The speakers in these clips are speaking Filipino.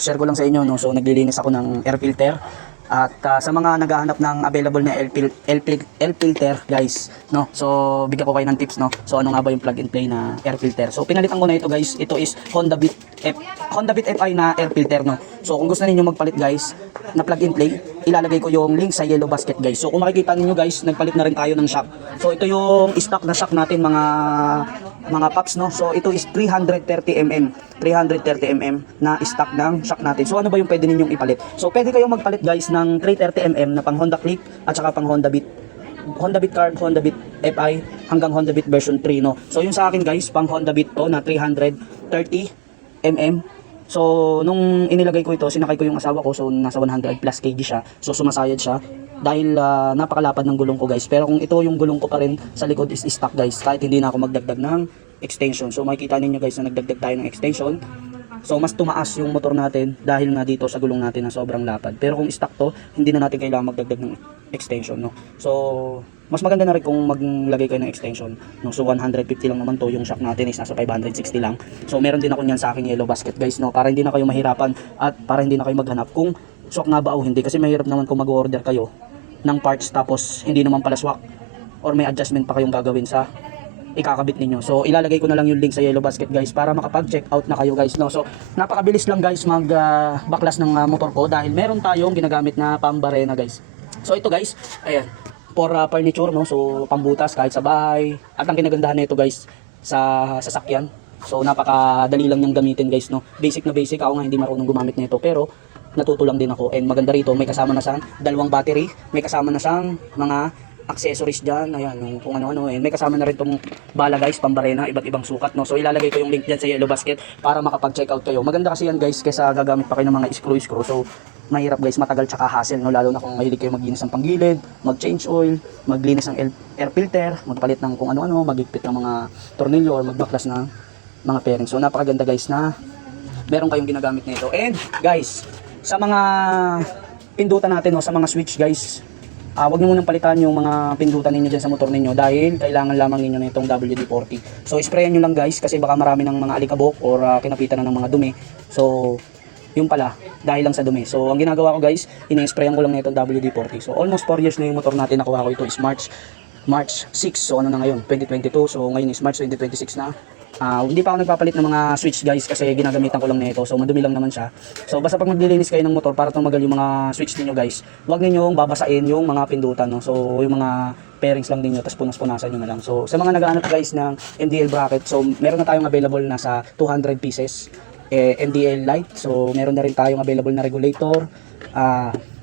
share ko lang sa inyo, no? So naglilinis ako ng air filter. At sa mga naghahanap ng available na air filter, guys, no? So bigyan ko kayo ng tips, no? So ano nga ba yung plug and play na air filter? So pinalitan ko na ito, guys. Ito is Honda Beat FI na air filter, no? So kung gusto niyo magpalit, guys, na plug and play, ilalagay ko yung link sa yellow basket, guys. So kung makikita niyo, guys, nagpalit na rin tayo ng shock. So ito yung stock na shock natin, mga paps, no? So ito is 330 mm na stock ng shock natin. So ano ba yung pwede ninyong ipalit? So pwede kayong magpalit, guys, ng 330 mm na pang Honda Click at saka pang Honda Beat card, Honda Beat FI hanggang Honda Beat version 3, no? So yung sa akin, guys, pang Honda Beat to na 330 mm. So nung inilagay ko ito, sinakay ko yung asawa ko, so nasa 100 plus kg siya. So sumasayad siya dahil napakalapad ng gulong ko, guys. Pero kung ito yung gulong ko pa rin sa likod is stock, guys, kahit hindi na ako magdagdag ng extension. So makikita ninyo, guys, na nagdagdag tayo ng extension. So mas tumaas yung motor natin dahil nga dito sa gulong natin na sobrang lapad. Pero kung stock to, hindi na natin kailangan magdagdag ng extension, no? So mas maganda na rin kung maglagay kayo ng extension, no? So 150 lang naman to, yung shock natin is nasa 560 lang. So meron din ako niyan sa aking yellow basket, guys, no? Para hindi na kayo mahirapan at para hindi na kayo maghanap kung swak nga ba o hindi, kasi mahirap naman kung mag-order kayo ng parts tapos hindi naman pala swak or may adjustment pa kayong gagawin sa ikakabit ninyo. So ilalagay ko na lang yung link sa yellow basket, guys, para makapag-check out na kayo, guys, no? So napakabilis lang, guys, baklas ng motor ko dahil meron tayong ginagamit na pambarena, guys. So ito, guys, ayan, for furniture, no? So pambutas kahit sa bahay. At ang kinagandahan nito, guys, sa sasakyan. So napakadali lang niyang gamitin, guys, no? Basic na basic. Ako nga hindi marunong gumamit nito, pero natuto lang din ako. And maganda rito, may kasama na siyang dalawang battery, may kasama na siyang mga accessories dyan, ayan, yung kung ano-ano, and may kasama na rin itong bala, guys, pambarena, iba't ibang sukat, no? So ilalagay ko yung link dyan sa yellow basket para makapag-check out kayo. Maganda kasi yan, guys, kaysa gagamit pa kayo ng mga screw. So mahirap, guys, matagal tsaka hassle, no? Lalo na kung mahilig kayo maglinis ng panggilid, mag-change oil, maglinis ng air filter, magpalit ng kung ano-ano, magigpit ng mga tornilyo or magbaklas ng mga bearing. So napakaganda, guys, na meron kayong ginagamit nito. And guys, sa mga pindutan natin, no, sa mga switch, guys, wag niyo munang palitan yung mga pindutan ninyo dyan sa motor ninyo dahil kailangan lamang ninyo na itong WD-40. So sprayan nyo lang, guys, kasi baka marami ng mga alikabok or kinapitan na ng mga dumi. So yung pala, dahil lang sa dumi. So ang ginagawa ko, guys, ina-sprayan ko lang na itong WD-40. So almost 4 years na yung motor natin. Nakuha ko ito is March 6. So ano na ngayon, 2022. So ngayon is March 2026 na. Hindi pa ako nagpapalit ng mga switch, guys, kasi ginagamitan ko lang na ito. So madumi lang naman siya. So basta pag maglilinis kayo ng motor para tumagal yung mga switch niyo, guys, huwag ninyong babasain yung mga pindutan, no? So yung mga pairings lang niyo, tapos punas-punasan niyo na lang. So sa mga naghahanap, guys, ng MDL bracket, so meron na tayong available na sa 200 pieces. MDL light. So meron na rin tayong available na regulator.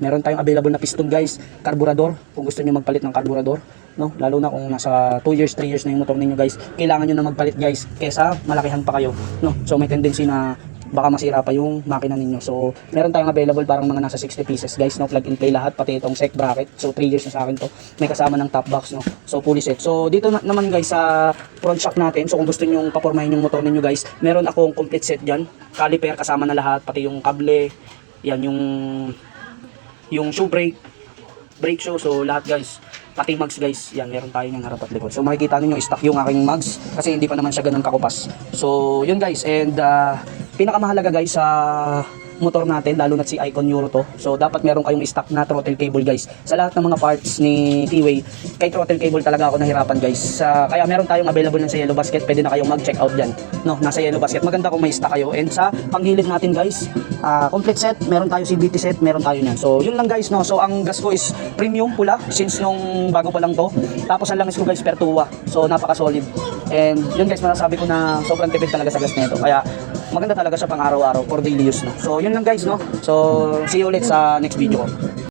Meron tayong available na piston, guys, karburador, kung gusto niyo magpalit ng karburador, no? Lalo na kung nasa 2 years, 3 years na yung motor ninyo, guys, kailangan nyo na magpalit, guys, kesa malakihan pa kayo, no? So may tendency na baka masira pa yung makina ninyo. So meron tayong available parang mga nasa 60 pieces, guys, no? Plug and play lahat, pati itong sec bracket. So 3 years na sa akin to. May kasama ng top box, no? So fully set. So dito naman, guys, sa front shock natin, so kung gusto niyo papormahin yung motor ninyo, guys, meron akong complete set diyan. Caliper kasama na lahat, pati yung kable, yan, yung shoe brake shoe, so lahat, guys, pati mags, guys, yan, meron tayo ng harap at likod. So makikita niyo stock yung aking mags kasi hindi pa naman siya ganun kakupas. So yun, guys, and pinakamahalaga, guys, sa motor natin, lalo na si Icon Euro to, so dapat meron kayong stock na throttle cable, guys. Sa lahat ng mga parts ni T-Way, kay throttle cable talaga ako nahirapan, guys. Kaya meron tayong available sa yellow basket, pwede na kayong mag-check out dyan, no? Nasa yellow basket, maganda kung may stock kayo. And sa panggilid natin, guys, complete set, meron tayo CVT set, meron tayo niyan. So yun lang, guys, no? So ang gas ko is premium pula since nung bago pa lang to, tapos ang langis ko, guys, pertuwa, so napaka solid. And yun, guys, masasabi ko na sobrang tipid talaga sa gas nito, kaya maganda talaga siya pang araw-araw for daily use, no? So yun lang, guys, no? So see you ulit sa next video ko.